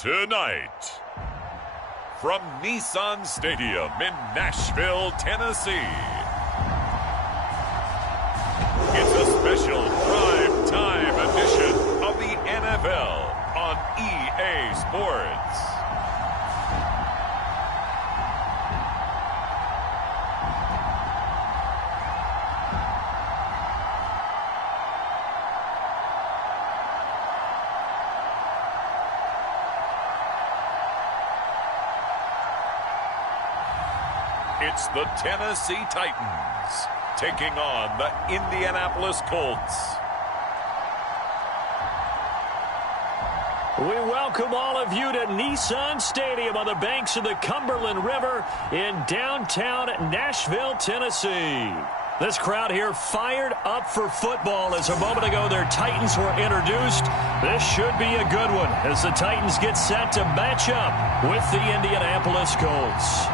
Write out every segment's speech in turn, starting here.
Tonight, from Nissan Stadium in Nashville, Tennessee, it's a special prime-time edition of the NFL on EA Sports. It's the Tennessee Titans taking on the Indianapolis Colts. We welcome all of you to Nissan Stadium on the banks of the Cumberland River in downtown Nashville, Tennessee. This crowd here fired up for football as a moment ago their Titans were introduced. This should be a good one as the Titans get set to match up with the Indianapolis Colts.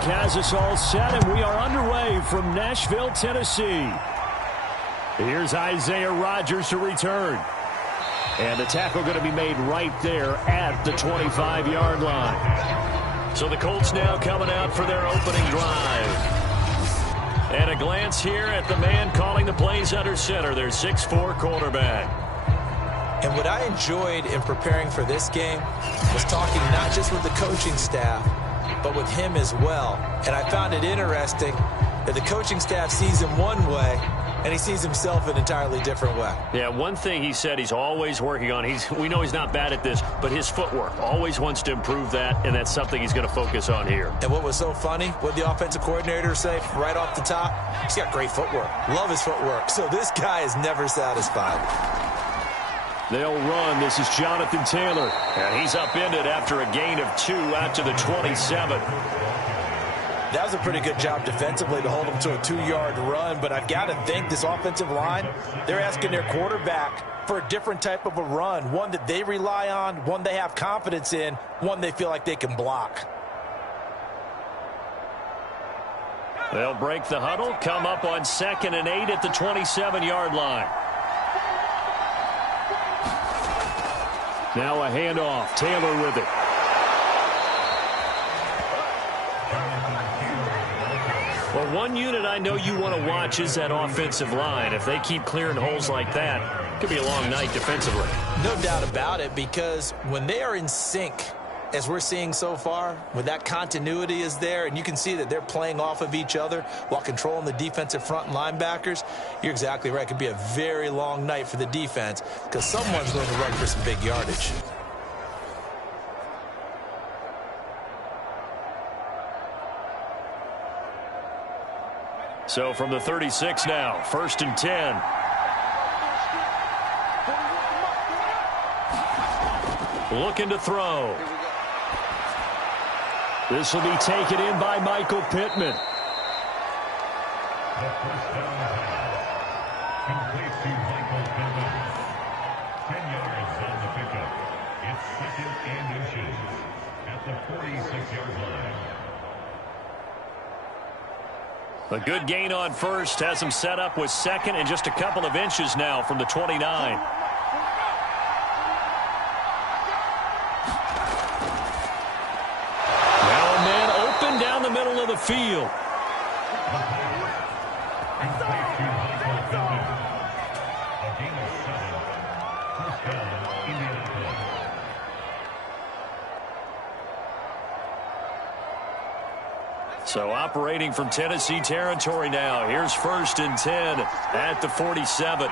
Has us all set, and we are underway from Nashville, Tennessee. Here's Isaiah Rodgers to return. And the tackle going to be made right there at the 25-yard line. So the Colts now coming out for their opening drive. And a glance here at the man calling the plays under center, their 6'4" quarterback. And what I enjoyed in preparing for this game was talking not just with the coaching staff, but with him as well. And I found it interesting that the coaching staff sees him one way, and he sees himself an entirely different way. Yeah, one thing he said he's always working on, we know he's not bad at this, but his footwork, always wants to improve that, and that's something he's going to focus on here. And what was so funny, what the offensive coordinator say right off the top, he's got great footwork. Love his footwork. So this guy is never satisfied. They'll run. This is Jonathan Taylor. And he's upended after a gain of 2 out to the 27. That was a pretty good job defensively to hold him to a 2-yard run. But I've got to think this offensive line, they're asking their quarterback for a different type of a run. One that they rely on, one they have confidence in, one they feel like they can block. They'll break the huddle, come up on 2nd and 8 at the 27-yard line. Now a handoff. Taylor with it. Well, one unit I know you want to watch is that offensive line. If they keep clearing holes like that, it could be a long night defensively. No doubt about it, because when they are in sync, as we're seeing so far, when that continuity is there, and you can see that they're playing off of each other while controlling the defensive front linebackers, you're exactly right. It could be a very long night for the defense because someone's going to run for some big yardage. So from the 36 now, 1st and 10. Looking to throw. This will be taken in by Michael Pittman. The first down complete to Michael Pittman. 10 yards on the pickup. It's 2nd and inches at the 46-yard line. A good gain on 1st has him set up with 2nd and just a couple of inches now from the 29. Down the middle of the field. So operating from Tennessee territory now. Here's 1st and 10 at the 47.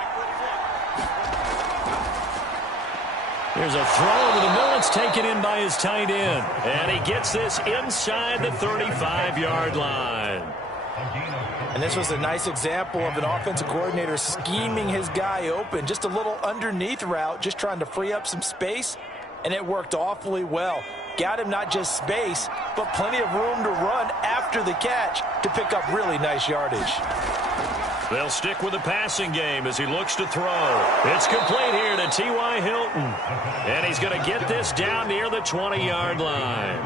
There's a throw over the middle. It's taken in by his tight end. And he gets this inside the 35-yard line. And this was a nice example of an offensive coordinator scheming his guy open. Just a little underneath route, just trying to free up some space. and it worked awfully well. Got him not just space, but plenty of room to run after the catch to pick up really nice yardage. They'll stick with the passing game as he looks to throw. It's complete here to T.Y. Hilton. And he's going to get this down near the 20-yard line.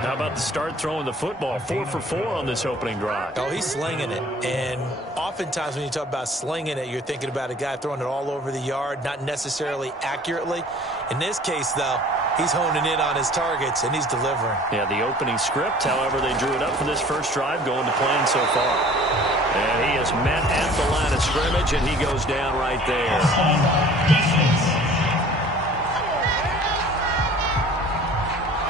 How about the start throwing the football? 4 for 4 on this opening drive. Oh, he's slinging it. And oftentimes when you talk about slinging it, you're thinking about a guy throwing it all over the yard, not necessarily accurately. In this case, though, he's honing in on his targets, and he's delivering. Yeah, the opening script, however, they drew it up for this first drive, going to plan so far. And he is met at the line of scrimmage, and he goes down right there.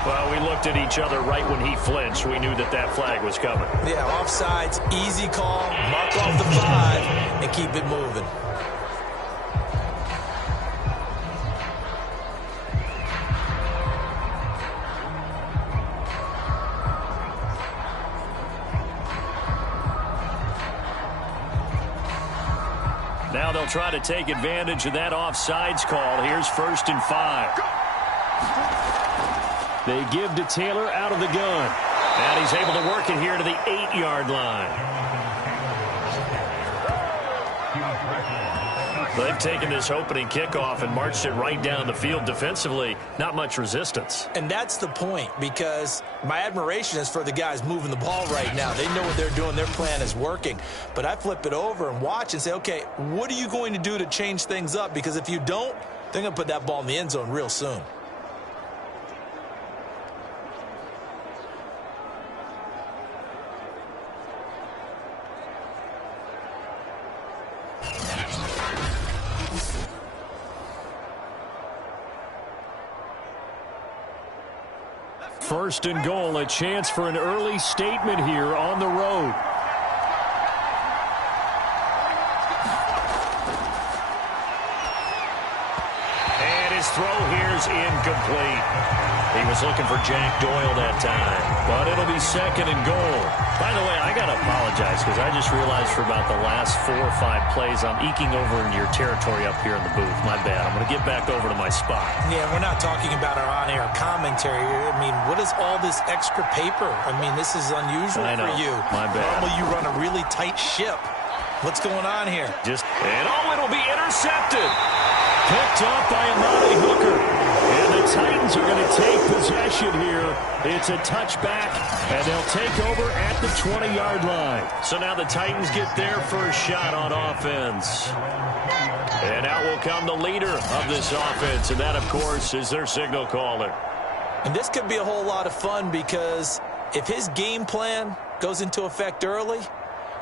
Well, we looked at each other right when he flinched. We knew that that flag was coming. Yeah, offsides, easy call, mark off the 5, and keep it moving. Now they'll try to take advantage of that offsides call. Here's 1st and 5. They give to Taylor out of the gun. And he's able to work it here to the 8-yard line. They've taken this opening kickoff and marched it right down the field defensively. Not much resistance. And that's the point, because my admiration is for the guys moving the ball right now. They know what they're doing. Their plan is working. But I flip it over and watch and say, okay, what are you going to do to change things up? Because if you don't, they're going to put that ball in the end zone real soon. First and goal, a chance for an early statement here on the road. And his throw here's incomplete. He was looking for Jack Doyle that time, but it'll be 2nd and goal. By the way, I got to apologize because I just realized for about the last 4 or 5 plays, I'm eking over into your territory up here in the booth. My bad. I'm going to get back over to my spot. Yeah, we're not talking about our on-air commentary here. I mean, what is all this extra paper? I mean, this is unusual for you. My bad. Normally you run a really tight ship. What's going on here? It'll be intercepted. Picked off by Amari Hooker. And the Titans are going to take possession here. It's a touchback, and they'll take over at the 20-yard line. So now the Titans get their first shot on offense. And out will come the leader of this offense, and that, of course, is their signal caller. And this could be a whole lot of fun because if his game plan goes into effect early,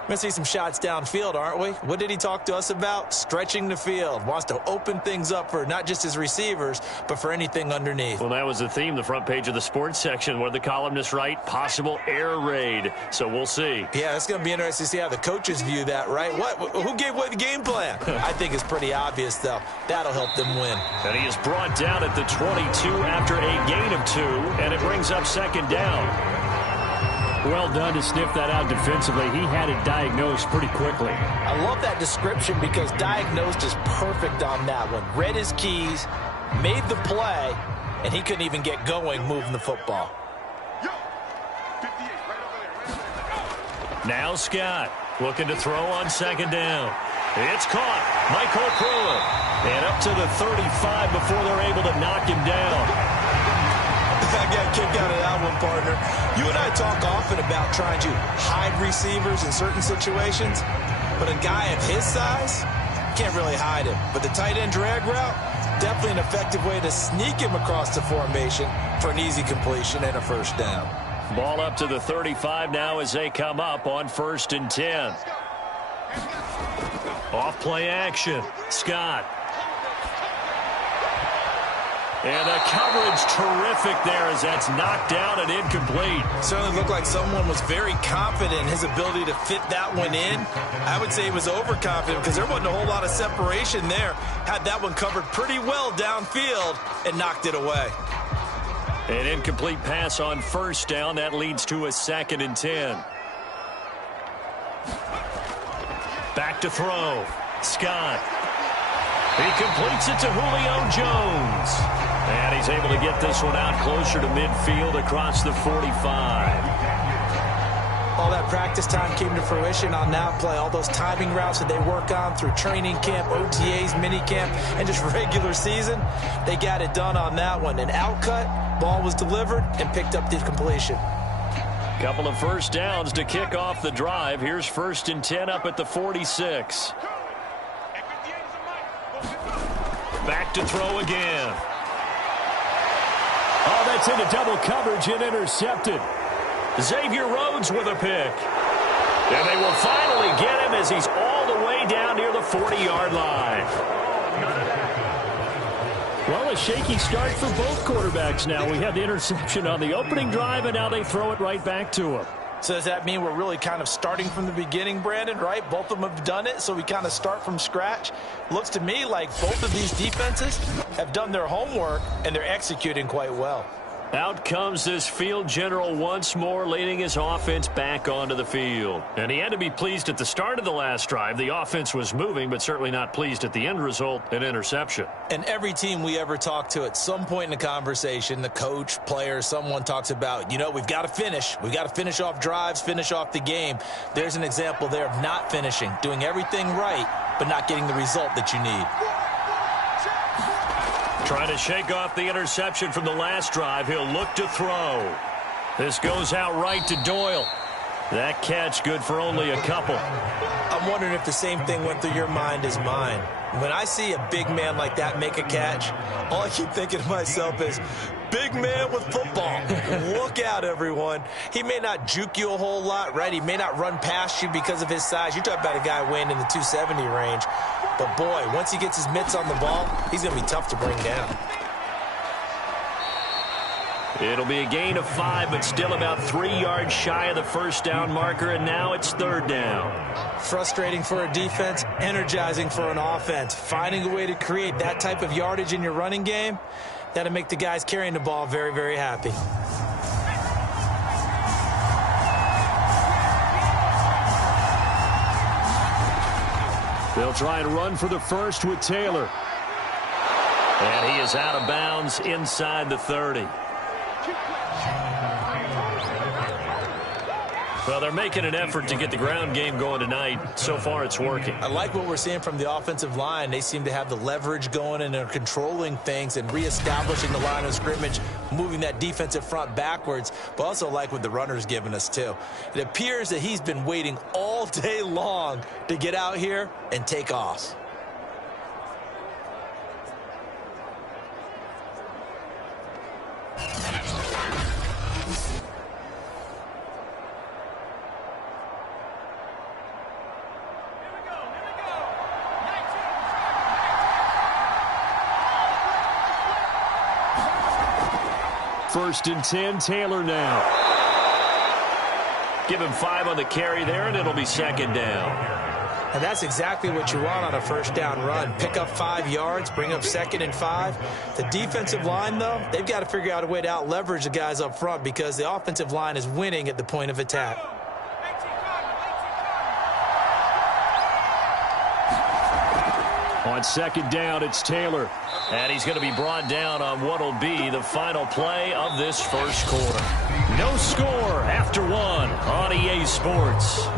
we're going to see some shots downfield, aren't we? What did he talk to us about? Stretching the field. Wants to open things up for not just his receivers, but for anything underneath. Well, that was the theme, the front page of the sports section, where the columnists write possible air raid. So we'll see. Yeah, it's going to be interesting to see how the coaches view that, right? Who gave away the game plan? I think it's pretty obvious, though. That'll help them win. And he is brought down at the 22 after a gain of 2, and it brings up 2nd down. Well done to sniff that out defensively. He had it diagnosed pretty quickly. I love that description because diagnosed is perfect on that one. Read his keys, made the play, and he couldn't even get going moving the football. Now Scott looking to throw on 2nd down. It's caught. Michael Pruitt. And up to the 35 before they're able to knock him down. I got a kick out of that one, partner. You and I talk often about trying to hide receivers in certain situations, but a guy of his size can't really hide him. But the tight end drag route, definitely an effective way to sneak him across the formation for an easy completion and a 1st down. Ball up to the 35 now as they come up on 1st and 10. Off play action. Scott. And the coverage terrific there as that's knocked down and incomplete. Certainly looked like someone was very confident in his ability to fit that one in. I would say he was overconfident because there wasn't a whole lot of separation there. Had that one covered pretty well downfield and knocked it away. An incomplete pass on 1st down. That leads to a 2nd and 10. Back to throw. Scott. He completes it to Julio Jones. And he's able to get this one out closer to midfield across the 45. All that practice time came to fruition on that play. All those timing routes that they work on through training camp, OTAs, mini camp, and just regular season, they got it done on that one. An outcut, ball was delivered, and picked up the completion. Couple of first downs to kick off the drive. Here's 1st and 10 up at the 46. Back to throw again. Oh, that's into double coverage and intercepted. Xavier Rhodes with a pick. And they will finally get him as he's all the way down near the 40-yard line. Well, a shaky start for both quarterbacks now. We had the interception on the opening drive, and now they throw it right back to him. So does that mean we're really kind of starting from the beginning, Brandon, right? Both of them have done it, so we kind of start from scratch. Looks to me like both of these defenses have done their homework, and they're executing quite well. Out comes this field general once more, leading his offense back onto the field. And he had to be pleased at the start of the last drive. The offense was moving, but certainly not pleased at the end result, an interception. And every team we ever talk to at some point in the conversation, the coach, player, someone talks about, we've got to finish. We've got to finish off drives, finish off the game. There's an example there of not finishing, doing everything right, but not getting the result that you need. Trying to shake off the interception from the last drive. He'll look to throw. This goes out right to Doyle. That catch good for only a couple. I'm wondering if the same thing went through your mind as mine. When I see a big man like that make a catch, all I keep thinking to myself is, big man with football. Look out, everyone. He may not juke you a whole lot, right? He may not run past you because of his size. You're talking about a guy weighing in the 270 range. But, boy, once he gets his mitts on the ball, he's going to be tough to bring down. It'll be a gain of 5, but still about 3 yards shy of the first down marker, and now it's 3rd down. Frustrating for a defense, energizing for an offense. Finding a way to create that type of yardage in your running game, that'll make the guys carrying the ball very, very happy. They'll try and run for the first with Taylor. And he is out of bounds inside the 30. Well, they're making an effort to get the ground game going tonight. So far, it's working. I like what we're seeing from the offensive line. They seem to have the leverage going, and they're controlling things and reestablishing the line of scrimmage, moving that defensive front backwards, but also like what the runner's giving us, too. It appears that he's been waiting all day long to get out here and take off. First and 10, Taylor now. Give him 5 on the carry there, and it'll be 2nd down. And that's exactly what you want on a first down run. Pick up 5 yards, bring up 2nd and 5. The defensive line, though, they've got to figure out a way to out-leverage the guys up front because the offensive line is winning at the point of attack. On 2nd down, it's Taylor. And he's going to be brought down on what will be the final play of this first quarter. No score after 1 on EA Sports.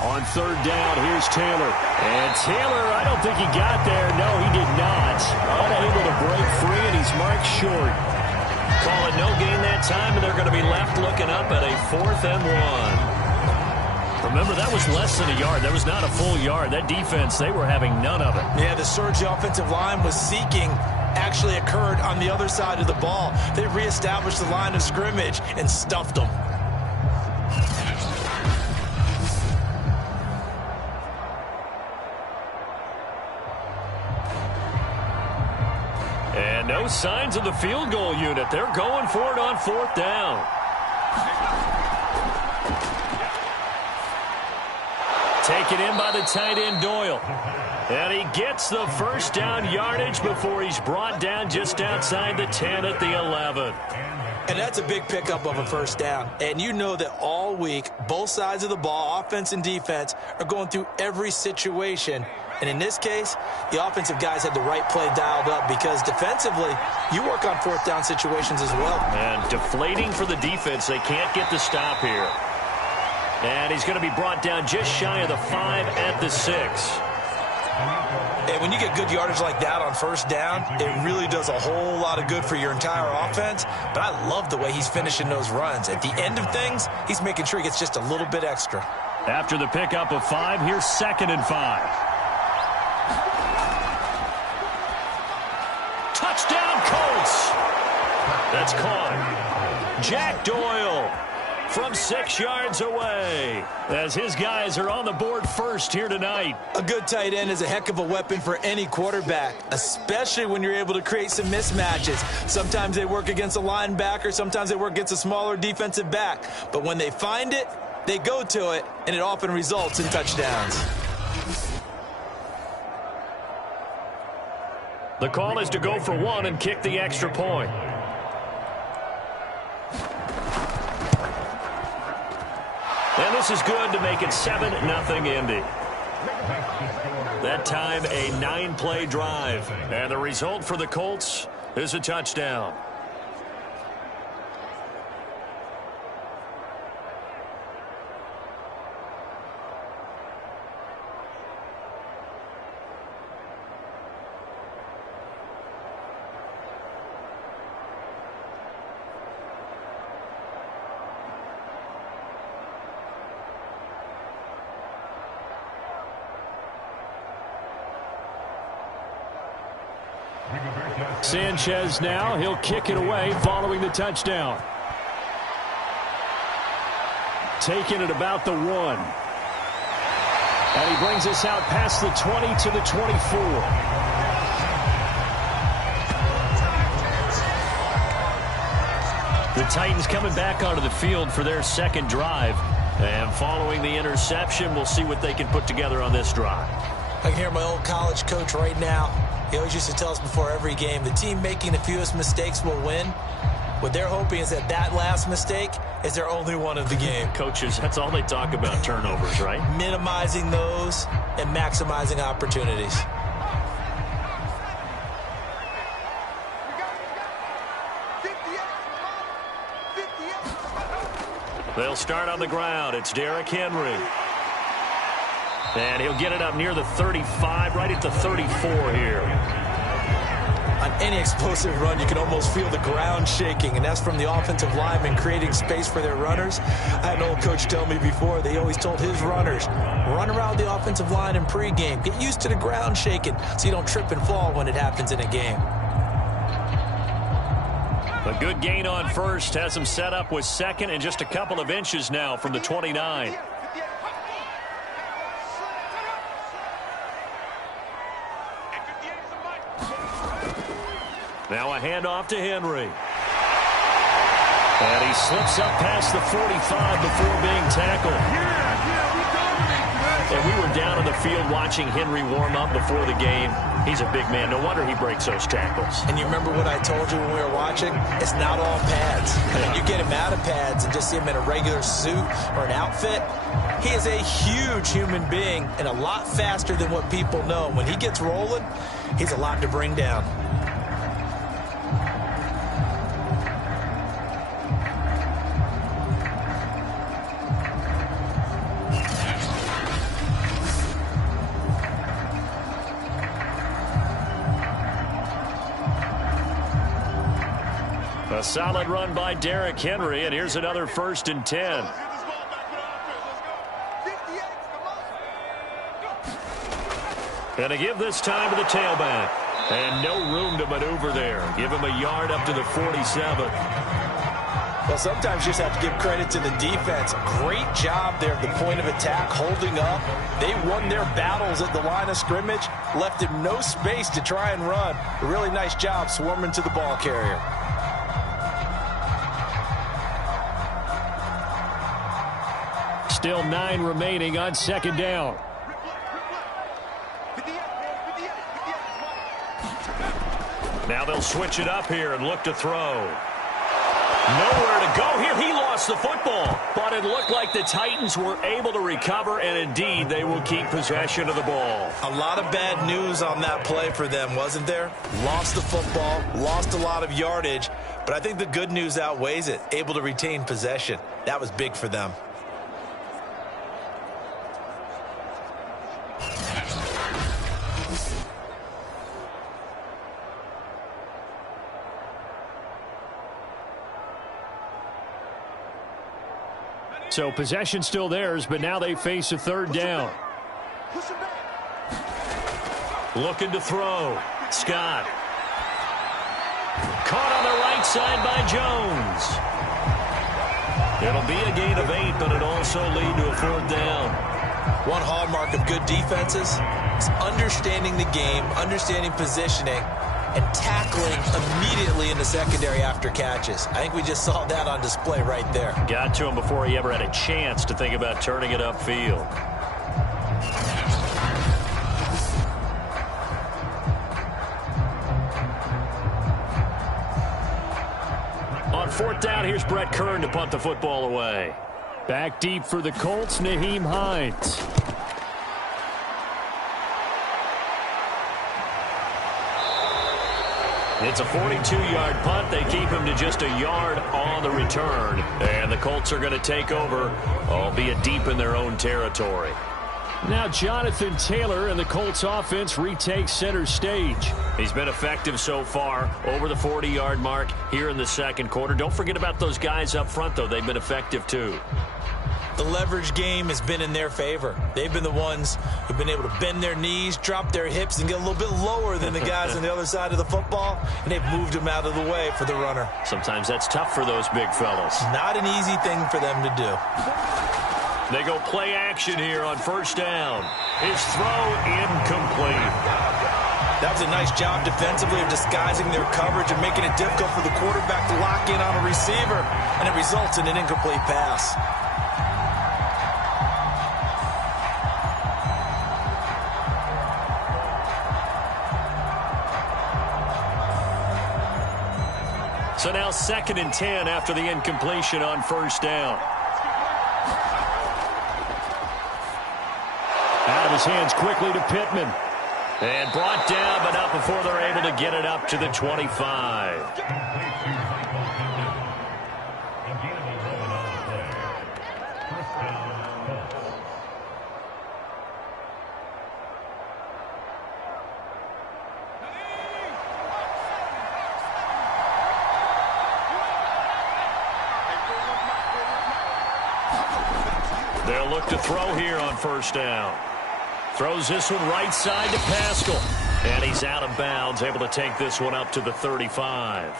On 3rd down, here's Taylor. And Taylor, I don't think he got there. No, he did not. Unable to break free, and he's marked short. Call it no gain that time, and they're going to be left looking up at a 4th and 1. Remember, that was less than a yard. That was not a full yard. That defense, they were having none of it. Yeah, the surge the offensive line was seeking actually occurred on the other side of the ball. They reestablished the line of scrimmage and stuffed them. And no signs of the field goal unit. They're going for it on 4th down. Taken in by the tight end, Doyle. And he gets the first down yardage before he's brought down just outside the 10 at the 11. And that's a big pickup of a first down. And you know that all week, both sides of the ball, offense and defense, are going through every situation. And in this case, the offensive guys had the right play dialed up because defensively, you work on 4th down situations as well. And deflating for the defense. They can't get the stop here. And he's going to be brought down just shy of the 5 at the 6. And when you get good yardage like that on first down, it really does a whole lot of good for your entire offense. But I love the way he's finishing those runs. At the end of things, he's making sure he gets just a little bit extra. After the pickup of 5, here's 2nd and 5. Touchdown, Colts! That's caught. Jack Doyle from 6 yards away as his guys are on the board first here tonight. A good tight end is a heck of a weapon for any quarterback, especially when you're able to create some mismatches. Sometimes they work against a linebacker, sometimes they work against a smaller defensive back. But when they find it, they go to it, and it often results in touchdowns. The call is to go for 1 and kick the extra point. And this is good to make it 7-0 Indy. That time, a 9-play drive. And the result for the Colts is a touchdown. Sanchez now, he'll kick it away following the touchdown. Taking it about the 1. And he brings us out past the 20 to the 24. The Titans coming back onto the field for their second drive. And following the interception, we'll see what they can put together on this drive. I can hear my old college coach right now. He always used to tell us before every game, the team making the fewest mistakes will win. What they're hoping is that that last mistake is their only one of the game. Coaches, that's all they talk about, turnovers, right? Minimizing those and maximizing opportunities. They'll start on the ground. It's Derrick Henry. And he'll get it up near the 35, right at the 34 here. On any explosive run, you can almost feel the ground shaking, and that's from the offensive linemen creating space for their runners. I had an old coach tell me before, they always told his runners, run around the offensive line in pregame. Get used to the ground shaking so you don't trip and fall when it happens in a game. A good gain on first has him set up with second and just a couple of inches now from the 29. Now a handoff to Henry. And he slips up past the 45 before being tackled. And we were down on the field watching Henry warm up before the game. He's a big man. No wonder he breaks those tackles. And you remember what I told you when we were watching? It's not all pads. And you get him out of pads and just see him in a regular suit or an outfit. He is a huge human being and a lot faster than what people know. When he gets rolling, he's a lot to bring down. A solid run by Derrick Henry, and here's another 1st and 10. And to give this time to the tailback. And no room to maneuver there. Give him a yard up to the 47. Well, sometimes you just have to give credit to the defense. Great job there at the point of attack, holding up. They won their battles at the line of scrimmage, left him no space to try and run. A really nice job swarming to the ball carrier. Still 9 remaining on second down. Now they'll switch it up here and look to throw. Nowhere to go here. He lost the football, but it looked like the Titans were able to recover, and indeed they will keep possession of the ball. A lot of bad news on that play for them, wasn't there? Lost the football, lost a lot of yardage, but I think the good news outweighs it. Able to retain possession. That was big for them. So possession still theirs, but now they face a third down. Looking to throw. Scott. Caught on the right side by Jones. It'll be a gain of 8, but it also lead to a fourth down. One hallmark of good defenses is understanding the game, understanding positioning, and tackling immediately in the secondary after catches. I think we just saw that on display right there. Got to him before he ever had a chance to think about turning it upfield. On fourth down, here's Brett Kern to punt the football away. Back deep for the Colts, Nyheim Hines. It's a 42-yard punt. They keep him to just a yard on the return. And the Colts are going to take over, albeit deep in their own territory. Now Jonathan Taylor and the Colts offense retake center stage. He's been effective so far, over the 40-yard mark here in the second quarter. Don't forget about those guys up front, though. They've been effective, too. The leverage game has been in their favor. They've been the ones who've been able to bend their knees, drop their hips, and get a little bit lower than the guys on the other side of the football, and they've moved them out of the way for the runner. Sometimes that's tough for those big fellas. Not an easy thing for them to do. They go play action here on first down. His throw incomplete. That was a nice job defensively of disguising their coverage and making it difficult for the quarterback to lock in on a receiver, and it results in an incomplete pass. So now 2nd and 10 after the incompletion on first down. Out of his hands quickly to Pittman. And brought down, but not before they're able to get it up to the 25. They'll look to throw here on first down. Throws this one right side to Pascal. And he's out of bounds, able to take this one up to the 35.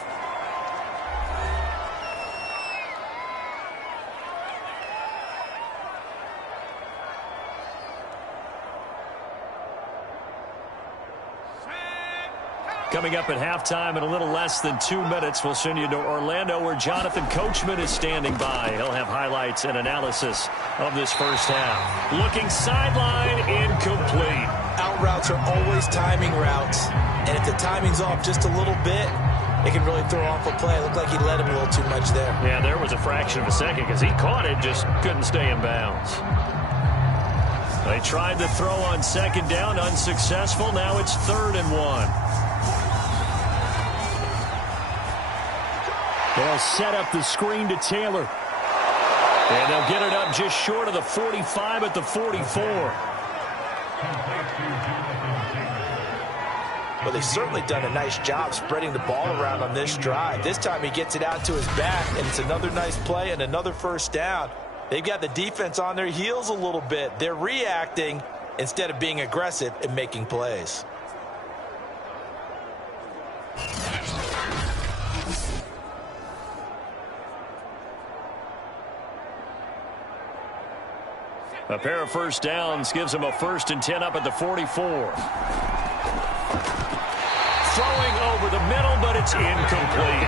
Coming up at halftime in a little less than 2 minutes, we'll send you to Orlando where Jonathan Coachman is standing by. He'll have highlights and analysis of this first half. Looking sideline, incomplete. Out routes are always timing routes, and if the timing's off just a little bit, it can really throw off a play. It looked like he let him a little too much there. Yeah, there was a fraction of a second because he caught it, just couldn't stay in bounds. They tried to throw on second down, unsuccessful. Now it's 3rd and 1. They'll set up the screen to Taylor. And they'll get it up just short of the 45 at the 44. Well, they've certainly done a nice job spreading the ball around on this drive. This time he gets it out to his back, and it's another nice play and another first down. They've got the defense on their heels a little bit. They're reacting instead of being aggressive and making plays. A pair of first downs gives them a 1st and 10 up at the 44. Throwing over the middle, but it's incomplete.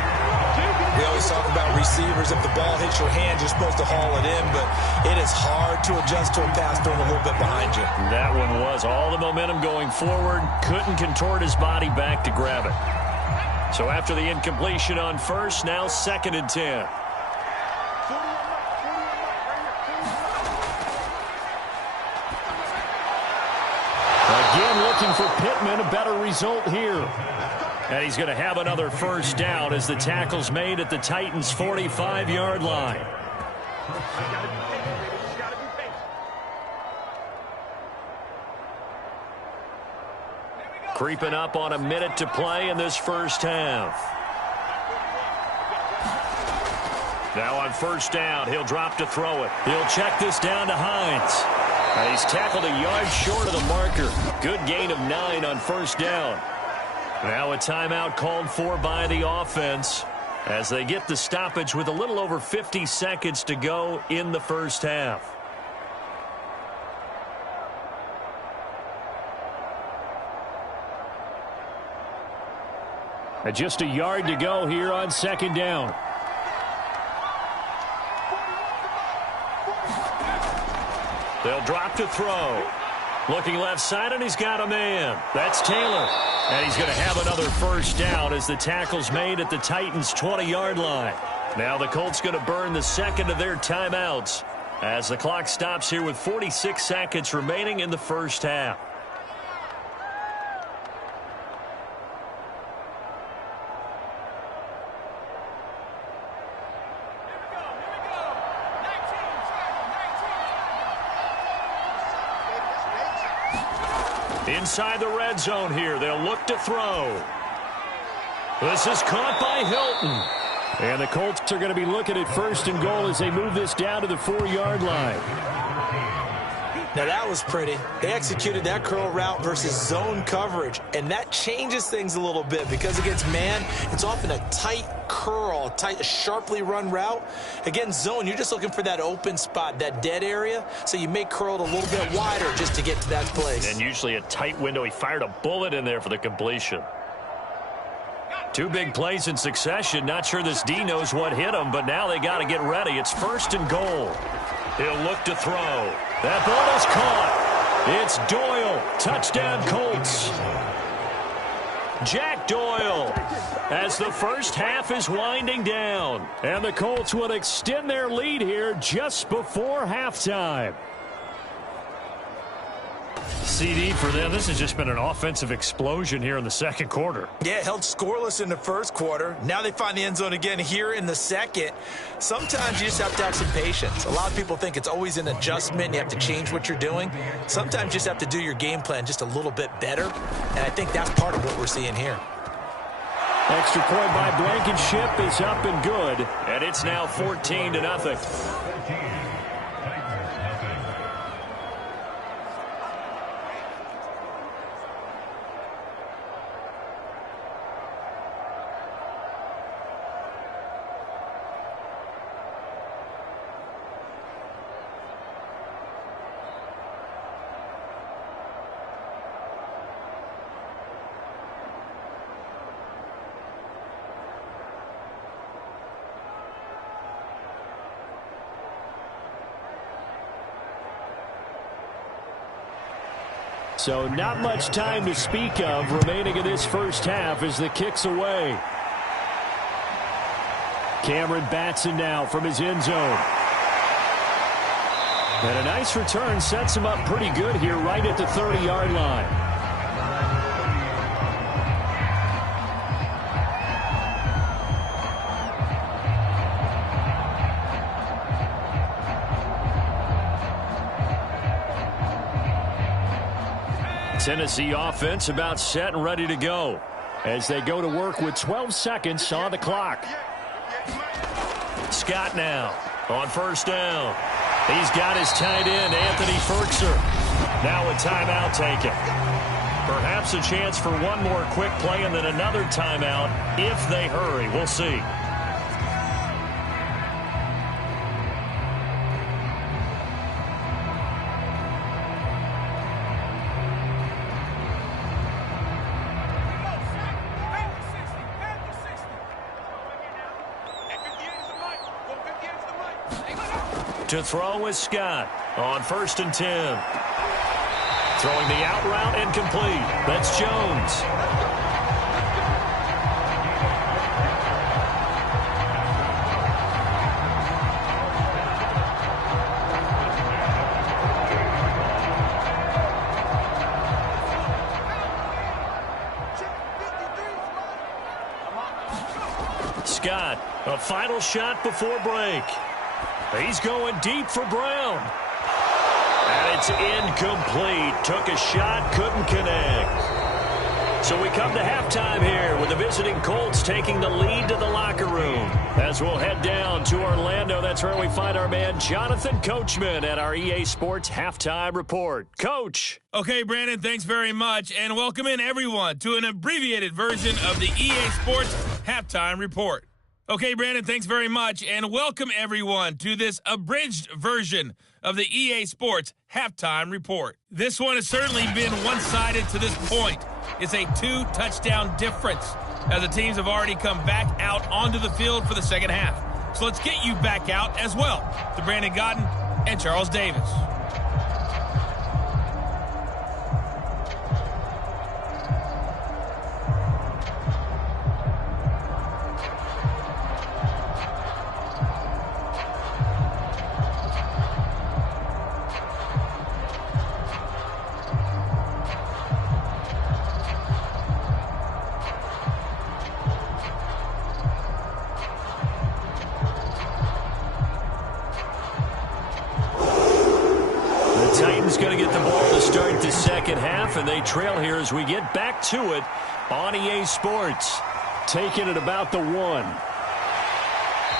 We always talk about receivers. If the ball hits your hand, you're supposed to haul it in, but it is hard to adjust to a pass thrown a little bit behind you. That one was all the momentum going forward. Couldn't contort his body back to grab it. So after the incompletion on first, now 2nd and 10. Again, looking for Pittman, a better result here. And he's going to have another first down as the tackle's made at the Titans' 45-yard line. Creeping up on a minute to play in this first half. Now on first down, he'll drop to throw it. He'll check this down to Hines. And he's tackled a yard short of the marker. Good gain of 9 on first down. Now a timeout called for by the offense as they get the stoppage with a little over 50 seconds to go in the first half. And just a yard to go here on 2nd down. They'll drop to throw. Looking left side, and he's got a man. That's Taylor. And he's going to have another first down as the tackle's made at the Titans' 20-yard line. Now the Colts going to burn the second of their timeouts as the clock stops here with 46 seconds remaining in the first half. Inside the red zone here. They'll look to throw. This is caught by Hilton. And the Colts are going to be looking at 1st and goal as they move this down to the 4-yard line. Now that was pretty. They executed that curl route versus zone coverage, and that changes things a little bit because against man, it's often a tight curl, tight, sharply run route. Against zone, you're just looking for that open spot, that dead area, so you make curl a little bit wider just to get to that place. And usually a tight window. He fired a bullet in there for the completion. 2 big plays in succession. Not sure this D knows what hit him, but now they got to get ready. It's 1st and goal. He'll look to throw. That ball is caught. It's Doyle. Touchdown, Colts. Jack Doyle as the first half is winding down. And the Colts will extend their lead here just before halftime. CD for them. This has just been an offensive explosion here in the second quarter. Yeah, held scoreless in the first quarter. Now they find the end zone again here in the second. Sometimes you just have to have some patience. A lot of people think it's always an adjustment. You have to change what you're doing. Sometimes you just have to do your game plan just a little bit better. And I think that's part of what we're seeing here. Extra point by Blankenship is up and good. And it's now 14-0. So not much time to speak of remaining in this first half as the kick's away. Cameron Batson now from his end zone. And a nice return sets him up pretty good here right at the 30-yard line. Tennessee offense about set and ready to go as they go to work with 12 seconds on the clock. Scott now on first down. He's got his tight end, Anthony Ferkser. Now a timeout taken. Perhaps a chance for one more quick play and then another timeout if they hurry. We'll see. to throw is Scott on 1st and 10. Throwing the out route incomplete. That's Jones. Scott, a final shot before break. He's going deep for Brown. And it's incomplete. Took a shot, couldn't connect. So we come to halftime here with the visiting Colts taking the lead to the locker room. As we'll head down to Orlando, that's where we find our man Jonathan Coachman at our EA Sports Halftime Report. Coach. Okay, Brandon, thanks very much. And welcome in, everyone, to an abbreviated version of the EA Sports Halftime Report. Okay, Brandon, thanks very much. And welcome, everyone, to this abridged version of the EA Sports Halftime Report. This one has certainly been one-sided to this point. It's a 2-touchdown difference as the teams have already come back out onto the field for the second half. So let's get you back out as well to Brandon Godden and Charles Davis. Going to get the ball to start the second half, and they trail here as we get back to it on EA Sports. Taking it about the 1.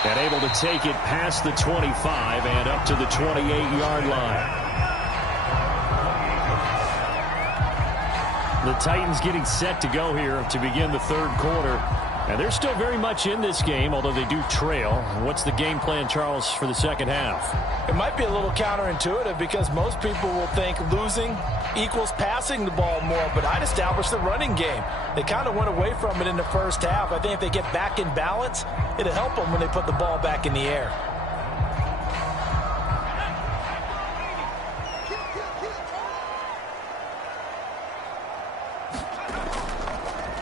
And able to take it past the 25 and up to the 28-yard line. The Titans getting set to go here to begin the third quarter. And they're still very much in this game, although they do trail. What's the game plan, Charles, for the second half? It might be a little counterintuitive because most people will think losing equals passing the ball more, but I'd establish the running game. They kind of went away from it in the first half. I think if they get back in balance, it'll help them when they put the ball back in the air.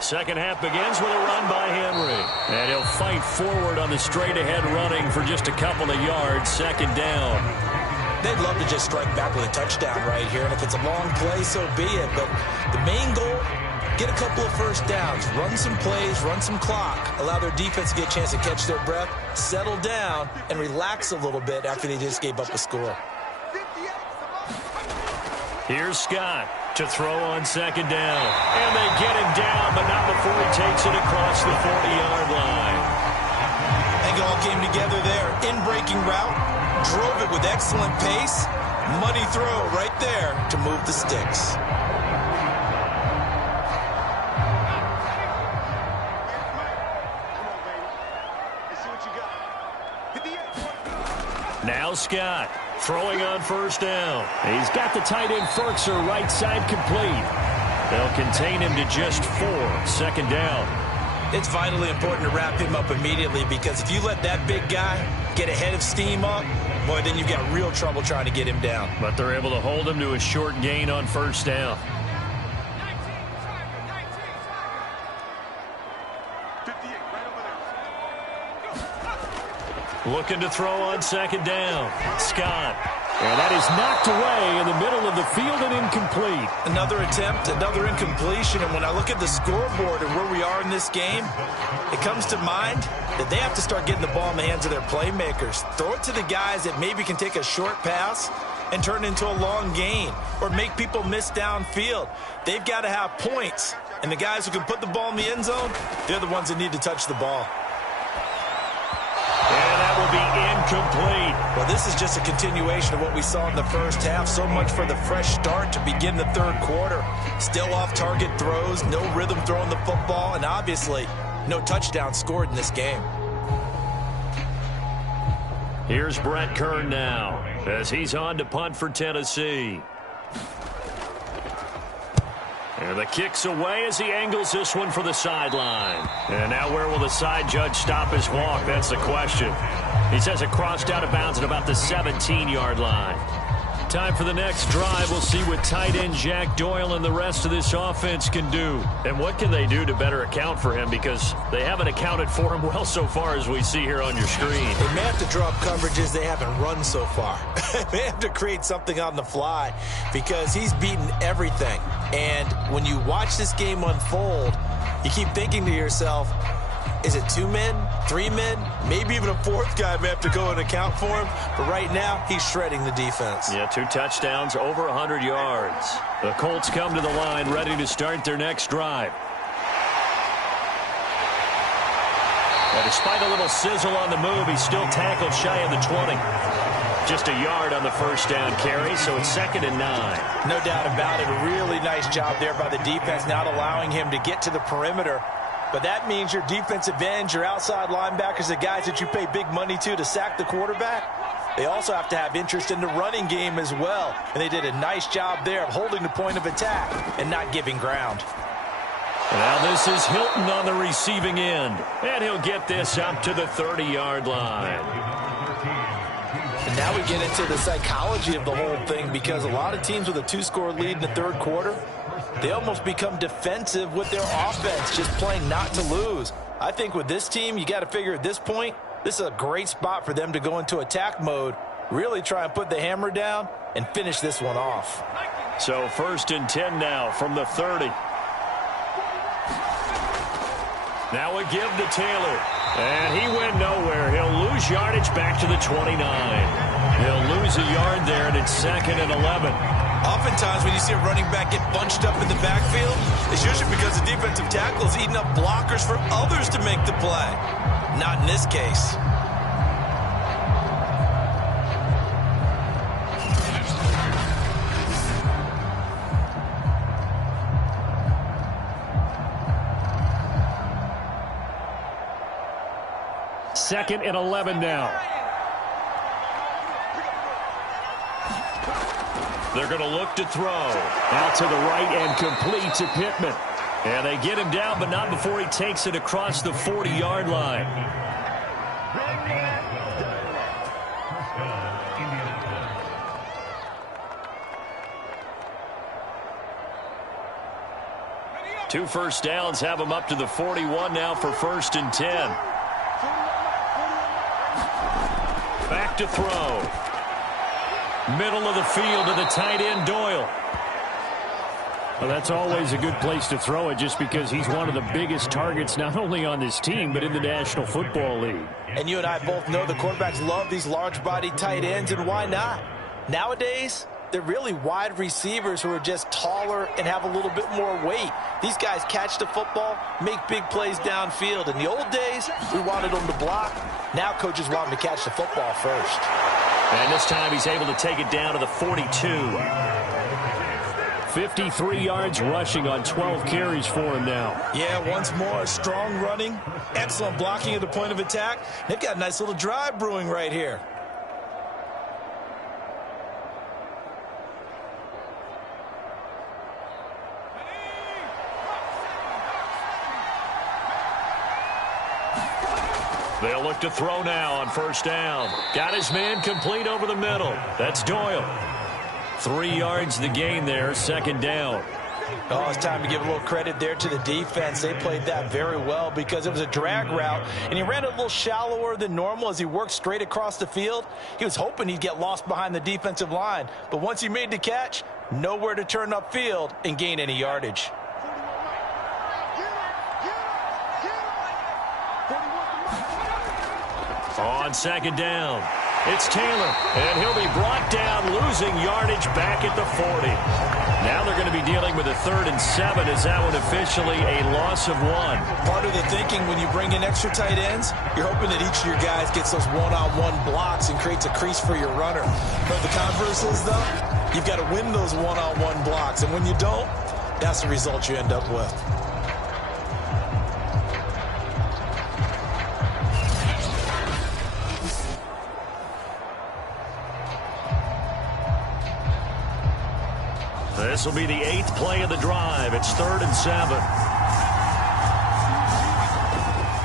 Second half begins with a run by Henry. And he'll fight forward on the straight-ahead running for just a couple of yards. Second down. They'd love to just strike back with a touchdown right here. And if it's a long play, so be it. But the main goal, get a couple of first downs. Run some plays, run some clock. Allow their defense to get a chance to catch their breath, settle down, and relax a little bit after they just gave up a score. Here's Scott to throw on second down. And they get him down, but not before he takes it across the 40-yard line. I think it all came together there. In-breaking route, drove it with excellent pace. Muddy throw right there to move the sticks. Now Scott throwing on first down. He's got the tight end Ferkser right side complete. They'll contain him to just 4. Second down. It's vitally important to wrap him up immediately because if you let that big guy get ahead of steam up, boy, then you've got real trouble trying to get him down. But they're able to hold him to a short gain on first down. Looking to throw on second down. Scott. And that is knocked away in the middle of the field and incomplete. Another attempt, another incompletion. And when I look at the scoreboard and where we are in this game, it comes to mind that they have to start getting the ball in the hands of their playmakers. Throw it to the guys that maybe can take a short pass and turn it into a long gain or make people miss downfield. They've got to have points. And the guys who can put the ball in the end zone, they're the ones that need to touch the ball. And that will be incomplete. Well, this is just a continuation of what we saw in the first half. So much for the fresh start to begin the third quarter. Still off-target throws, no rhythm throwing the football, and obviously no touchdown scored in this game. Here's Brett Kern now as he's on to punt for Tennessee. And the kick's away as he angles this one for the sideline. And now where will the side judge stop his walk? That's the question. He says it crossed out of bounds at about the 17-yard line. Time for the next drive. We'll see what tight end Jack Doyle and the rest of this offense can do. And what can they do to better account for him? Because they haven't accounted for him well so far, as we see here on your screen. They may have to draw up coverages they haven't run so far. They may have to create something on the fly because he's beaten everything. And when you watch this game unfold, you keep thinking to yourself, is it 2 men, 3 men, maybe even a 4th guy may have to go and account for him. But right now, he's shredding the defense. Yeah, 2 touchdowns, over 100 yards. The Colts come to the line, ready to start their next drive. And despite a little sizzle on the move, he's still tackled shy of the 20. Just a yard on the first down carry, so it's 2nd and 9. No doubt about it. A really nice job there by the defense, not allowing him to get to the perimeter. But that means your defensive ends, your outside linebackers, the guys that you pay big money to sack the quarterback, they also have to have interest in the running game as well. And they did a nice job there of holding the point of attack and not giving ground. Now this is Hilton on the receiving end. And he'll get this up to the 30-yard line. And now we get into the psychology of the whole thing, because a lot of teams with a 2-score lead in the 3rd quarter, they almost become defensive with their offense, just playing not to lose. I think with this team, you got to figure at this point, this is a great spot for them to go into attack mode, really try and put the hammer down and finish this one off. So 1st and 10 now from the 30. Now a give to Taylor. And he went nowhere. He'll lose yardage back to the 29. He'll lose a yard there, and it's 2nd and 11. Oftentimes when you see a running back get bunched up in the backfield, it's usually because the defensive tackle is eating up blockers for others to make the play. Not in this case. Second and 11 now. They're going to look to throw. Out to the right and complete to Pittman. And they get him down, but not before he takes it across the 40-yard line. Two first downs have him up to the 41 now for 1st and 10. Back to throw. Middle of the field to the tight end, Doyle. Well, that's always a good place to throw it, just because he's one of the biggest targets not only on this team but in the National Football League. And you and I both know the quarterbacks love these large-body tight ends, and why not? Nowadays, they're really wide receivers who are just taller and have a little bit more weight. These guys catch the football, make big plays downfield. In the old days, we wanted them to block. Now coaches want them to catch the football first. And this time he's able to take it down to the 42. 53 yards rushing on 12 carries for him now. Yeah, once more, strong running, excellent blocking at the point of attack. They've got a nice little drive brewing right here. They'll look to throw now on 1st down. Got his man complete over the middle. That's Doyle. 3 yards the gain there, 2nd down. Oh, it's time to give a little credit there to the defense. They played that very well because it was a drag route, and he ran a little shallower than normal as he worked straight across the field. He was hoping he'd get lost behind the defensive line, but once he made the catch, nowhere to turn upfield and gain any yardage. On 2nd down, it's Taylor, and he'll be brought down, losing yardage back at the 40. Now they're going to be dealing with a 3rd and 7, as that one officially a loss of 1. Part of the thinking when you bring in extra tight ends, you're hoping that each of your guys gets those one-on-one blocks and creates a crease for your runner. But the converse is, though, you've got to win those one-on-one blocks, and when you don't, that's the result you end up with. This will be the 8th play of the drive. It's 3rd and 7.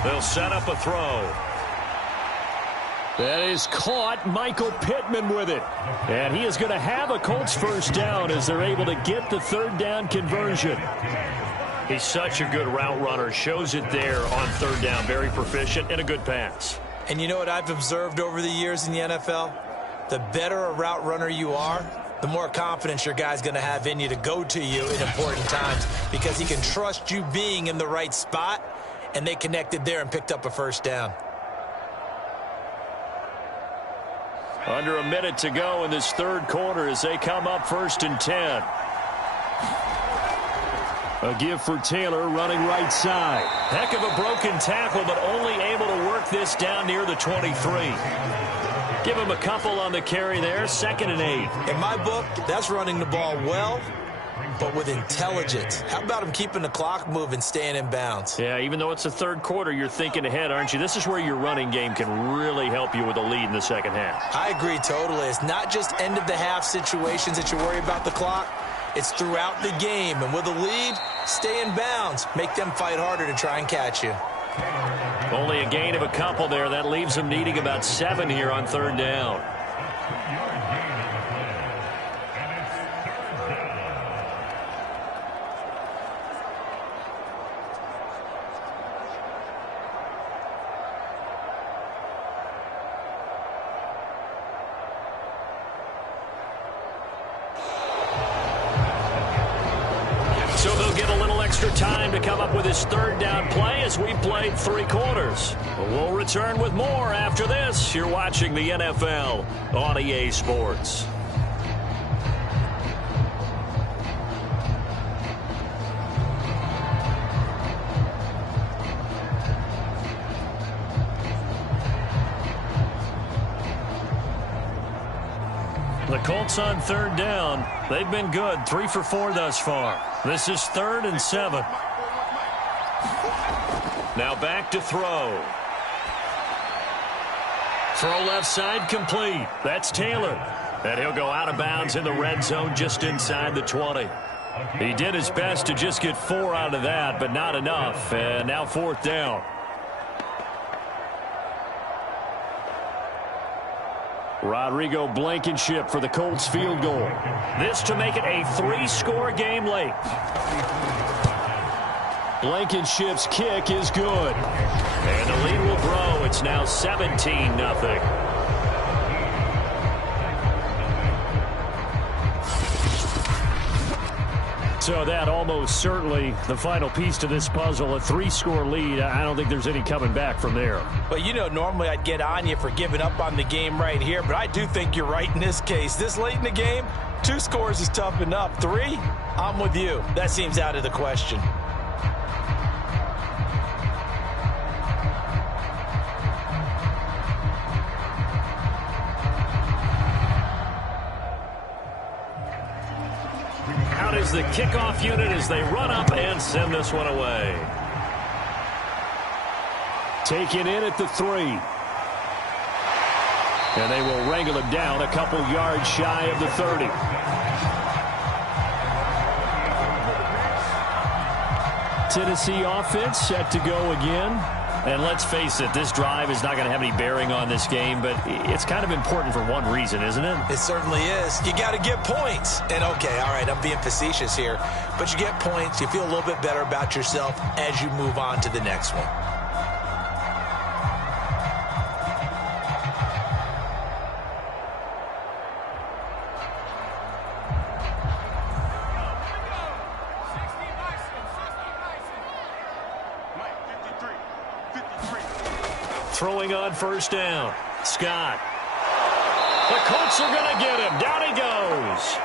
They'll set up a throw. That is caught. Michael Pittman with it. And he is going to have a Colts first down as they're able to get the 3rd down conversion. He's such a good route runner. Shows it there on 3rd down. Very proficient and a good pass. And you know what I've observed over the years in the NFL? The better a route runner you are, the more confidence your guy's going to have in you to go to you in important times because he can trust you being in the right spot, and they connected there and picked up a first down. Under a minute to go in this 3rd quarter as they come up 1st and 10. A give for Taylor running right side. Heck of a broken tackle, but only able to work this down near the 23. Give him a couple on the carry there. 2nd and 8. In my book, that's running the ball well, but with intelligence. How about him keeping the clock moving, staying in bounds? Yeah, even though it's the 3rd quarter, you're thinking ahead, aren't you? This is where your running game can really help you with a lead in the 2nd half. I agree totally. It's not just end-of-the-half situations that you worry about the clock. It's throughout the game. And with a lead, stay in bounds. Make them fight harder to try and catch you. Only a gain of a couple there. That leaves them needing about 7 here on 3rd down. So they'll get a little extra time to come up with his 3rd down play as we played 3 quarters. We'll return with more after this. You're watching the NFL on EA Sports. The Colts on 3rd down. They've been good. 3 for 4 thus far. This is 3rd and 7. Now back to throw. Throw left side complete. That's Taylor. And he'll go out of bounds in the red zone just inside the 20. He did his best to just get 4 out of that, but not enough. And now 4th down. Rodrigo Blankenship for the Colts field goal. This to make it a 3-score game late. Blankenship's kick is good. And the lead will grow. It's now 17-0. So that almost certainly the final piece to this puzzle, a 3-score lead. I don't think there's any coming back from there. Well, you know, normally I'd get on you for giving up on the game right here, but I do think you're right in this case. This late in the game, 2 scores is tough enough. 3, I'm with you. That seems out of the question. Is the kickoff unit as they run up and send this one away. Taken in at the 3. And they will wrangle him down a couple yards shy of the 30. Tennessee offense set to go again. And let's face it, this drive is not going to have any bearing on this game, but it's kind of important for one reason, isn't it? It certainly is. You got to get points. And, okay, all right, I'm being facetious here, but you get points, you feel a little bit better about yourself as you move on to the next one. Throwing on 1st down. Scott. The Colts are going to get him. Down he goes.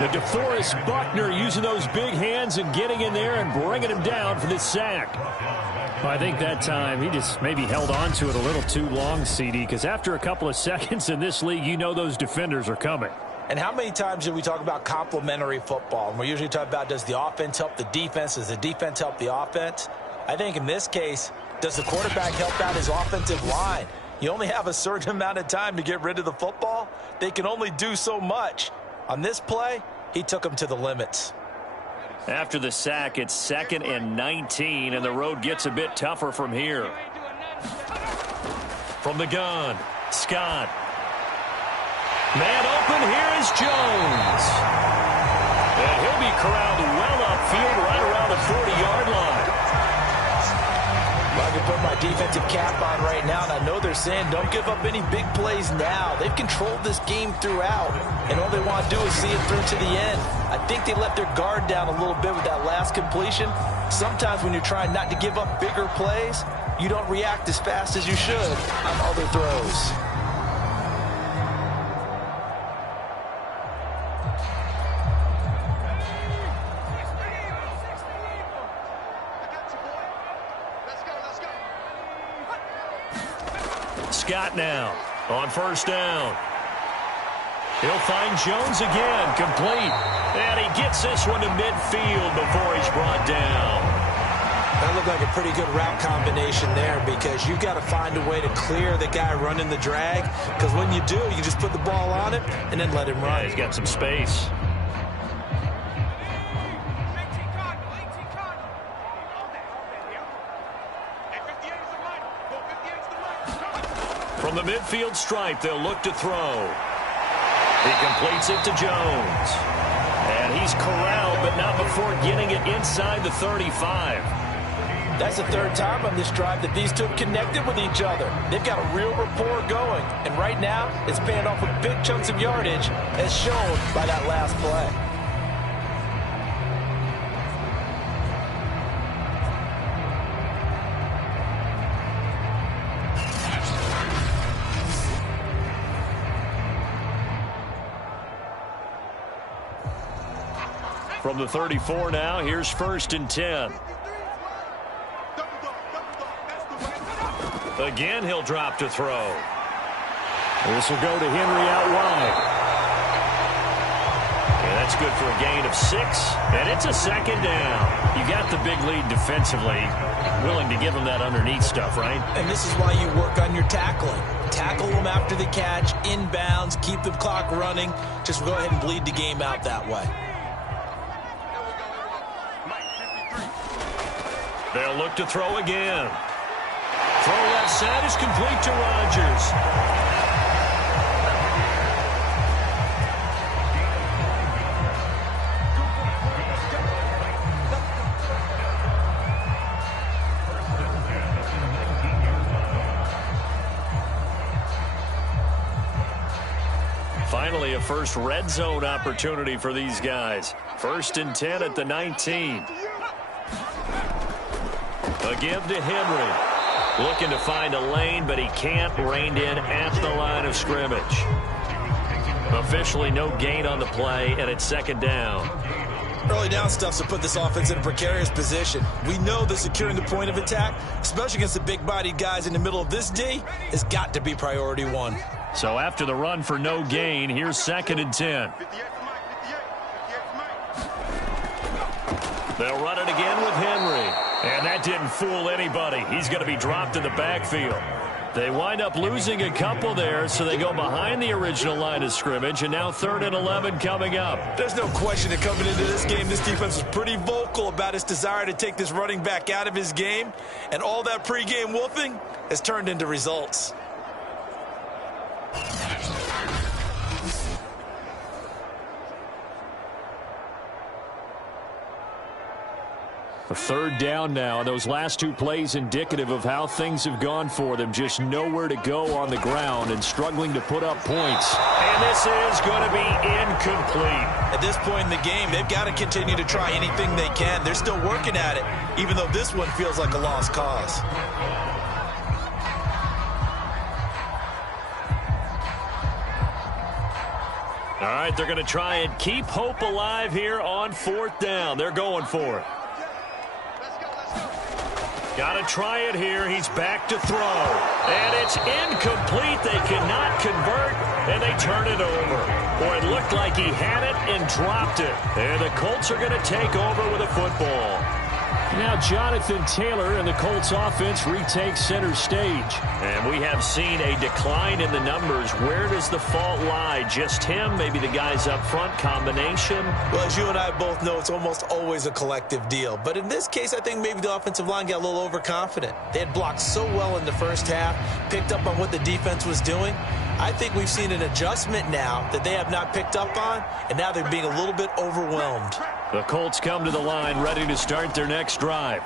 The DeForest Buckner using those big hands and getting in there and bringing him down for this sack. Well, I think that time he just maybe held on to it a little too long, CD, because after a couple of seconds in this league, you know those defenders are coming. And how many times do we talk about complementary football? And we usually talk about, does the offense help the defense? Does the defense help the offense? I think in this case, does the quarterback help out his offensive line? You only have a certain amount of time to get rid of the football. They can only do so much. On this play, He took him to the limits. After the sack, it's 2nd and 19, and the road gets a bit tougher from here. From the gun, Scott. Man open, here is Jones. And he'll be corralled well upfield right around the 40-yard line. I can put my defensive cap on right now, and I know they're saying don't give up any big plays now. They've controlled this game throughout, and all they want to do is see it through to the end. I think they let their guard down a little bit with that last completion. Sometimes when you're trying not to give up bigger plays, you don't react as fast as you should on other throws. Scott now on 1st down. He'll find Jones again, complete. And he gets this one to midfield before he's brought down. That looked like a pretty good route combination there, because you've got to find a way to clear the guy running the drag, because when you do, you just put the ball on him and then let him run. Yeah, he's got some space. From the midfield stripe, they'll look to throw. He completes it to Jones. And he's corralled, but not before getting it inside the 35. That's the 3rd time on this drive that these two have connected with each other. They've got a real rapport going. And right now, it's paying off with big chunks of yardage, as shown by that last play. From the 34 now, here's 1st and 10. Again, he'll drop to throw. This will go to Henry out wide. And that's good for a gain of 6. And it's a 2nd down. You got the big lead defensively. Willing to give him that underneath stuff, right? And this is why you work on your tackling. Tackle them after the catch, inbounds, keep the clock running. Just go ahead and bleed the game out that way. They'll look to throw again. Throw left side is complete to Rodgers. Finally, a first red zone opportunity for these guys. 1st and 10 at the 19. A give to Henry. Looking to find a lane, but he can't. Reined in at the line of scrimmage. Officially no gain on the play, and it's 2nd down. Early down stuff to put this offense in a precarious position. We know that securing the point of attack, especially against the big-bodied guys in the middle of this D, has got to be priority 1. So after the run for no gain, here's 2nd and 10. They'll run it again with Henry. And that didn't fool anybody. He's going to be dropped in the backfield. They wind up losing a couple there, so they go behind the original line of scrimmage, and now 3rd and 11 coming up. There's no question that coming into this game, this defense was pretty vocal about its desire to take this running back out of his game, and all that pregame wolfing has turned into results. A 3rd down now, and those last 2 plays indicative of how things have gone for them. Just nowhere to go on the ground and struggling to put up points. And this is going to be incomplete. At this point in the game, they've got to continue to try anything they can. They're still working at it, even though this one feels like a lost cause. All right, they're going to try and keep hope alive here on 4th down. They're going for it. Got to try it here. He's back to throw. And it's incomplete. They cannot convert, and they turn it over. Boy, it looked like he had it and dropped it. And the Colts are going to take over with a football. Now Jonathan Taylor and the Colts offense retake center stage. And we have seen a decline in the numbers. Where does the fault lie? Just him? Maybe the guys up front? Combination? Well, as you and I both know, it's almost always a collective deal. But in this case, I think maybe the offensive line got a little overconfident. They had blocked so well in the first half, picked up on what the defense was doing. I think we've seen an adjustment now that they have not picked up on, and now they're being a little bit overwhelmed. The Colts come to the line ready to start their next drive.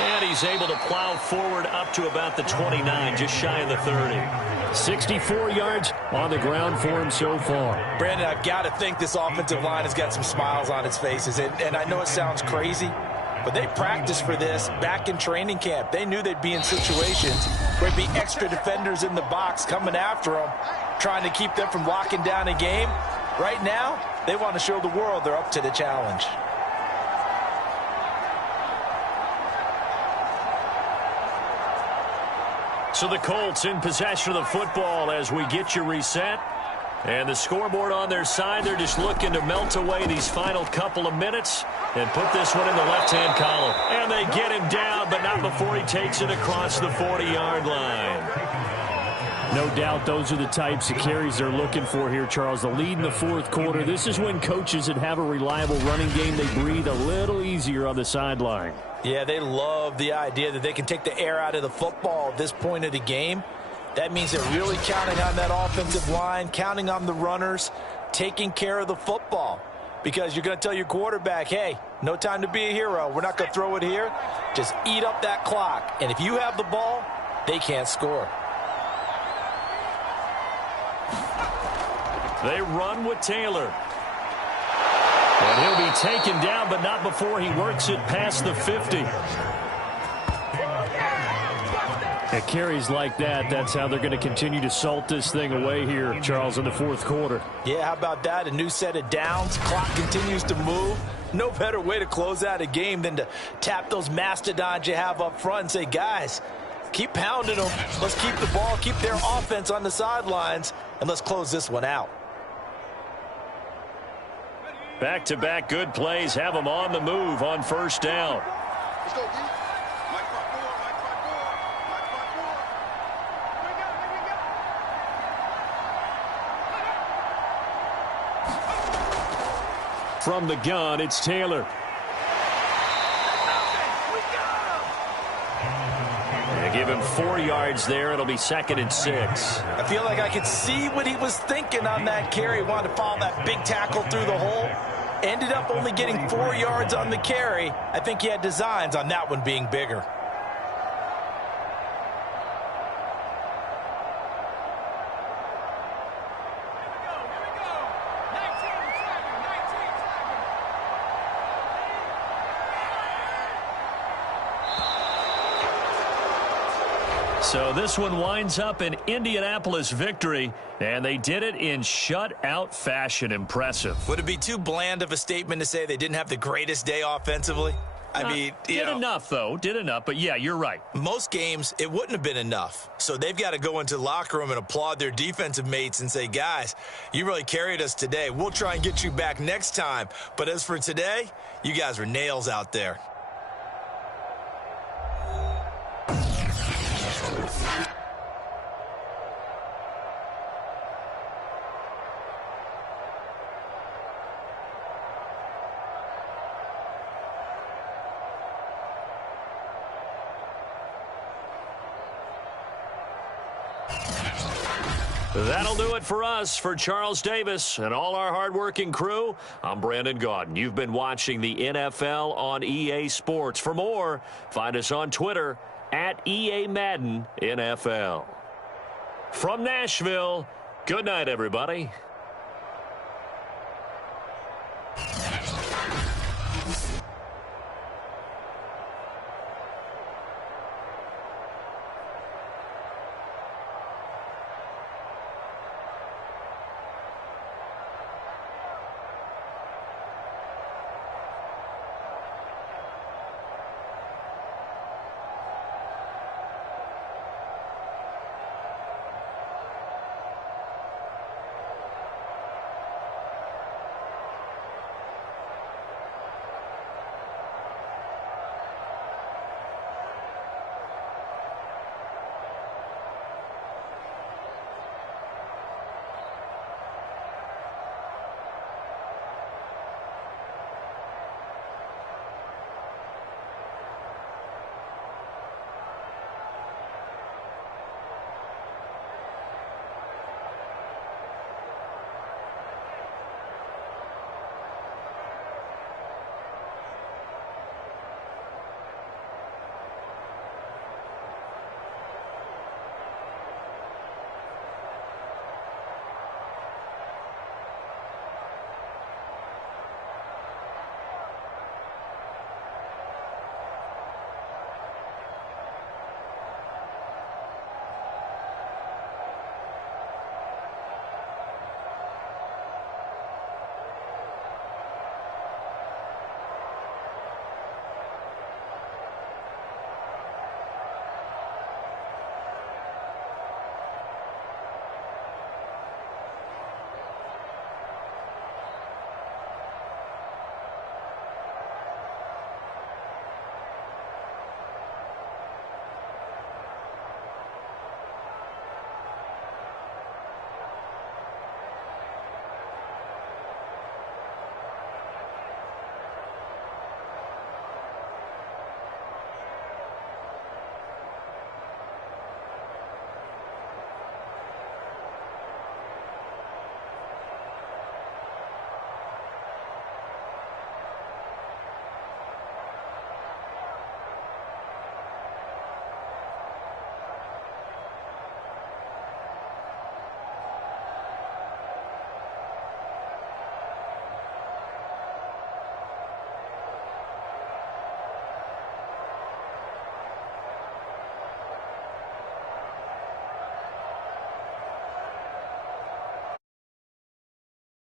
And he's able to plow forward up to about the 29, just shy of the 30. 64 yards on the ground for him so far. Brandon, I've got to think this offensive line has got some smiles on its faces. And I know it sounds crazy, but they practiced for this back in training camp. They knew they'd be in situations where there'd be extra defenders in the box coming after them, trying to keep them from locking down a game. Right now, they want to show the world they're up to the challenge. So the Colts in possession of the football as we get you reset. And the scoreboard on their side, they're just looking to melt away these final couple of minutes and put this one in the left-hand column. And they get him down, but not before he takes it across the 40-yard line. No doubt those are the types of carries they're looking for here, Charles. The lead in the fourth quarter. This is when coaches that have a reliable running game, they breathe a little easier on the sideline. Yeah, they love the idea that they can take the air out of the football at this point of the game. That means they're really counting on that offensive line, counting on the runners, taking care of the football. Because you're going to tell your quarterback, hey, no time to be a hero. We're not going to throw it here. Just eat up that clock. And if you have the ball, they can't score. They run with Taylor. And he'll be taken down, but not before he works it past the 50. At carries like that, that's how they're going to continue to salt this thing away here, Charles, in the fourth quarter. Yeah, how about that? A new set of downs. Clock continues to move. No better way to close out a game than to tap those mastodons you have up front and say, guys, keep pounding them. Let's keep the ball, keep their offense on the sidelines, and let's close this one out. Back-to-back good plays have them on the move on first down. Let's go, D. From the gun, it's Taylor. They give him 4 yards there. It'll be 2nd and 6. I feel like I could see what he was thinking on that carry. Wanted to follow that big tackle through the hole. Ended up only getting 4 yards on the carry. I think he had designs on that one being bigger. So this one winds up an Indianapolis victory, and they did it in shutout fashion. Impressive. Would it be too bland of a statement to say they didn't have the greatest day offensively? I mean, did enough, though. Did enough, but yeah, you're right. Most games, it wouldn't have been enough. So they've got to go into the locker room and applaud their defensive mates and say, guys, you really carried us today. We'll try and get you back next time. But as for today, you guys were nails out there. That'll do it for us. For Charles Davis and all our hardworking crew, I'm Brandon Gaudin. You've been watching the NFL on EA Sports. For more, find us on Twitter at EA Madden NFL. From Nashville, good night, everybody.